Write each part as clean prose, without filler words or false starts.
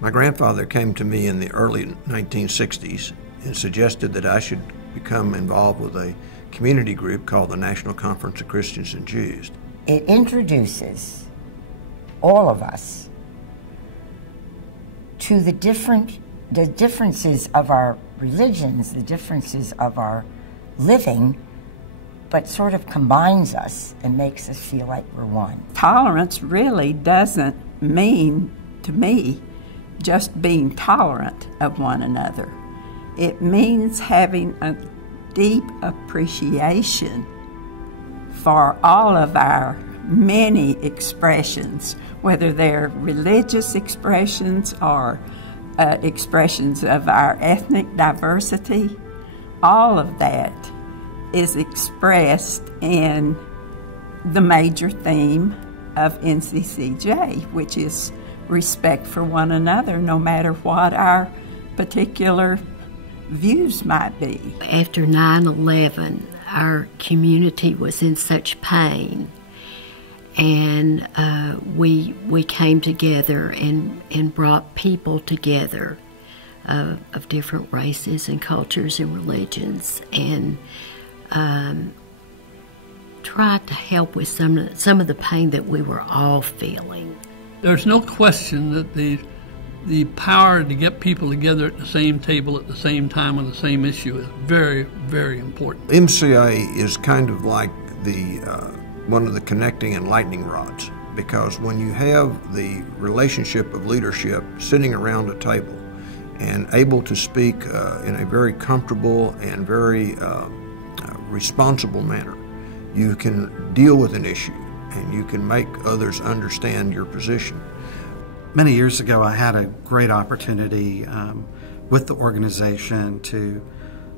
My grandfather came to me in the early 1960s and suggested that I should become involved with a community group called the National Conference of Christians and Jews. It introduces all of us to the differences of our religions, the differences of our living, but sort of combines us and makes us feel like we're one. Tolerance really doesn't mean, to me, just being tolerant of one another. It means having a deep appreciation for all of our many expressions, whether they're religious expressions or expressions of our ethnic diversity. All of that is expressed in the major theme of NCCJ, which is respect for one another, no matter what our particular views might be. After 9/11, our community was in such pain, and we came together and brought people together of different races and cultures and religions, and tried to help with some of the pain that we were all feeling. There's no question that the power to get people together at the same table at the same time on the same issue is very, very important. MCA is kind of like the one of the connecting and lightning rods, because when you have the relationship of leadership sitting around a table and able to speak in a very comfortable and very responsible manner, you can deal with an issue and you can make others understand your position. Many years ago, I had a great opportunity with the organization to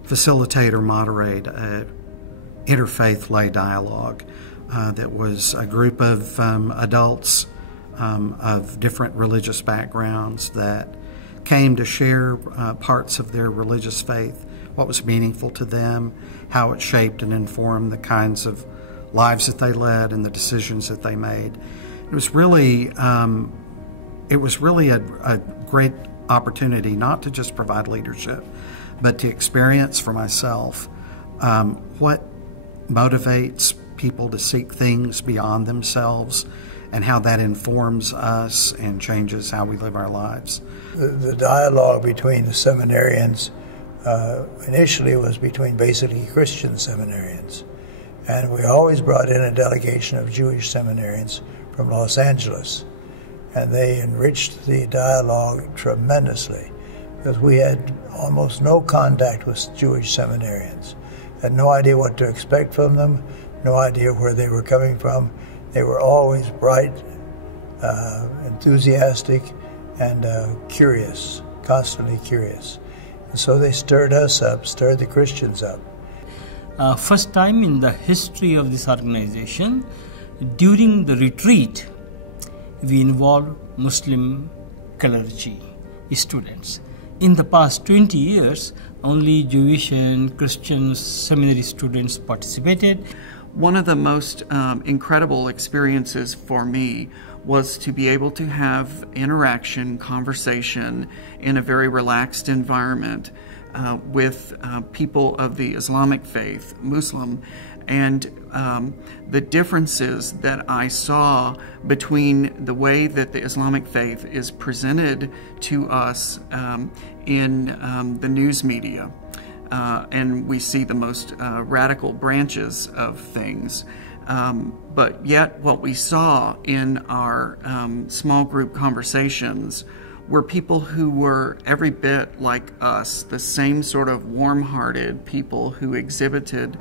facilitate or moderate an interfaith lay dialogue that was a group of adults of different religious backgrounds that came to share parts of their religious faith, what was meaningful to them, how it shaped and informed the kinds of lives that they led and the decisions that they made. It was really a great opportunity not to just provide leadership, but to experience for myself what motivates people to seek things beyond themselves and how that informs us and changes how we live our lives. The dialogue between the seminarians initially was between basically Christian seminarians. And we always brought in a delegation of Jewish seminarians from Los Angeles. And they enriched the dialogue tremendously, because we had almost no contact with Jewish seminarians. Had no idea what to expect from them, no idea where they were coming from. They were always bright, enthusiastic, and curious, constantly curious. And so they stirred us up, stirred the Christians up. First time in the history of this organization, during the retreat, we involved Muslim clergy students. In the past 20 years, only Jewish and Christian seminary students participated. One of the most incredible experiences for me was to be able to have interaction, conversation in a very relaxed environment with people of the Islamic faith, Muslim, and the differences that I saw between the way that the Islamic faith is presented to us in the news media. And we see the most radical branches of things. But yet what we saw in our small group conversations were people who were every bit like us, the same sort of warm-hearted people who exhibited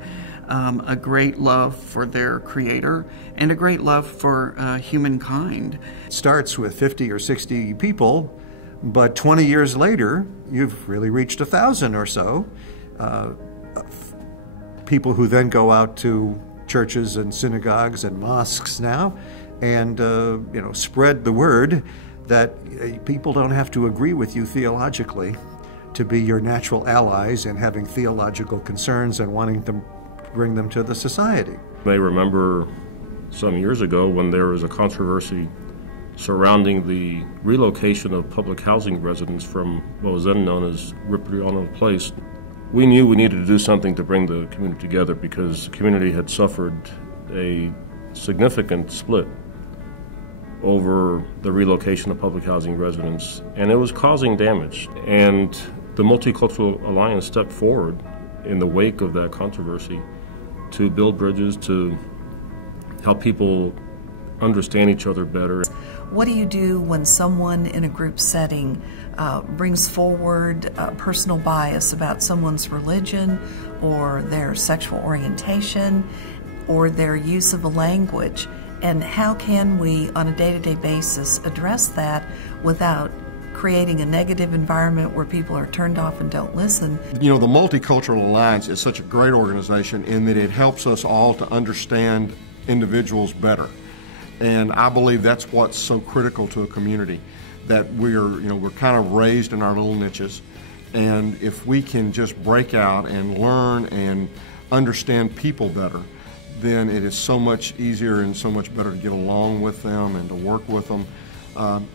a great love for their Creator and a great love for humankind. It starts with 50 or 60 people, but 20 years later, you've really reached 1,000 or so. People who then go out to churches and synagogues and mosques now and spread the word that people don't have to agree with you theologically to be your natural allies and having theological concerns and wanting to bring them to the society. I remember some years ago when there was a controversy surrounding the relocation of public housing residents from what was then known as Ripriano Place. We knew we needed to do something to bring the community together because the community had suffered a significant split over the relocation of public housing residents, and it was causing damage. And the Multicultural Alliance stepped forward in the wake of that controversy to build bridges, to help people understand each other better. What do you do when someone in a group setting brings forward personal bias about someone's religion or their sexual orientation or their use of a language? And how can we, on a day-to-day basis, address that without creating a negative environment where people are turned off and don't listen? You know, the Multicultural Alliance is such a great organization in that it helps us all to understand individuals better. And I believe that's what's so critical to a community, that we're kind of raised in our little niches. And if we can just break out and learn and understand people better, then it is so much easier and so much better to get along with them and to work with them,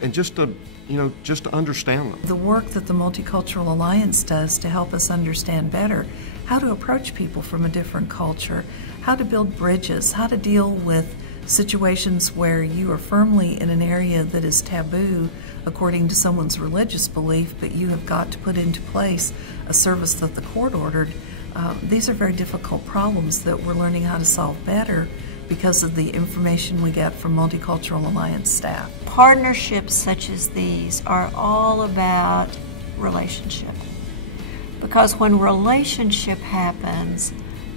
and just to understand them. The work that the Multicultural Alliance does to help us understand better how to approach people from a different culture, how to build bridges, how to deal with situations where you are firmly in an area that is taboo according to someone's religious belief, but you have got to put into place a service that the court ordered. These are very difficult problems that we're learning how to solve better because of the information we get from Multicultural Alliance staff. Partnerships such as these are all about relationship, because when relationship happens,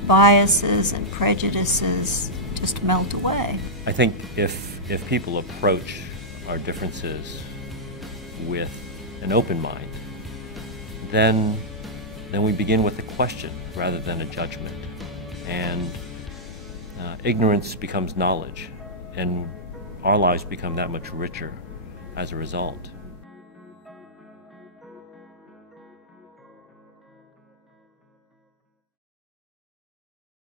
biases and prejudices just melt away. I think if people approach our differences with an open mind, then we begin with a question rather than a judgment. And ignorance becomes knowledge, and our lives become that much richer as a result.